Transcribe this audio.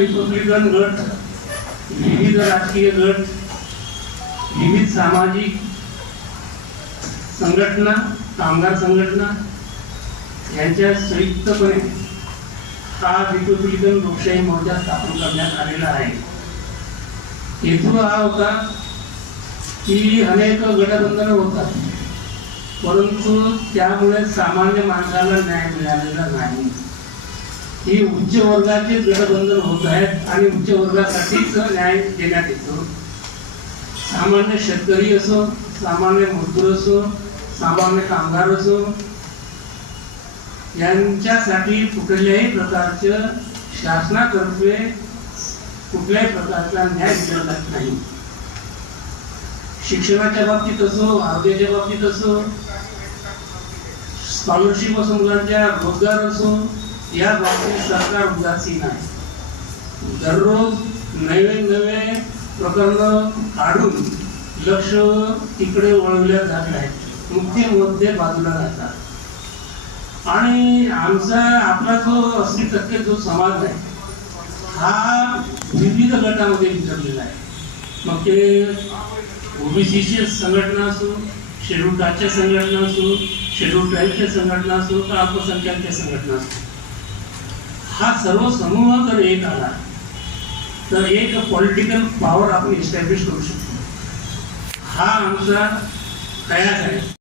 Republican गट, विविध राजकीय गट, विविध सामाजिक संघटना, कामगार संघटना यांच्या संयुक्तपणे हा रिपब्लिकन लोकशाही मोर्चा स्थापन करण्यात आलेला आहे। हेतू हा होता की अनेक गठबंधन होतात, परंतु त्यामुळे सामान्य माणसाला न्याय मिळालेला नाही। ही उच्च वर्गाचे गठबंधन होत आहेत आणि उच्च वर्गासाठीच न्याय देण्यात येतो। सामान्य शेतकरी असो, सामान्य मजदूर असो, सामान्य कामगार असो, यांच्यासाठी कुठल्याही प्रकारचे शासनातर्फे कुठल्याही प्रकारचा न्याय दिला जात नाही। शिक्षणाच्या बाबतीत असो, आरोग्याच्या बाबतीत असो, स्कॉलरशिप असो, मुलांच्या रोजगार असो, या बाबतीत सरकार उदासीन आहे। दररोज नवे प्रकरण काढून लक्ष तिकडे वळवल्या जात आहेत, मुख्य बाजूला जातात आणि आपला जो 80% जो समाज आहे हा विविध गटामध्ये विभागलेला आहे। मग ते ओबीसीची संघटना असो, शेड्यूल कास्टच्या संघटना असो, शेड्यूल ट्राईबच्या संघटना असो, का अल्पसंख्याकच्या संघटना असो, हा सर्व समूह जर एक आला तर एक पॉलिटिकल पॉवर आपण इस्टॅब्लिश करू शकतो। हा आमचा प्रयास आहे।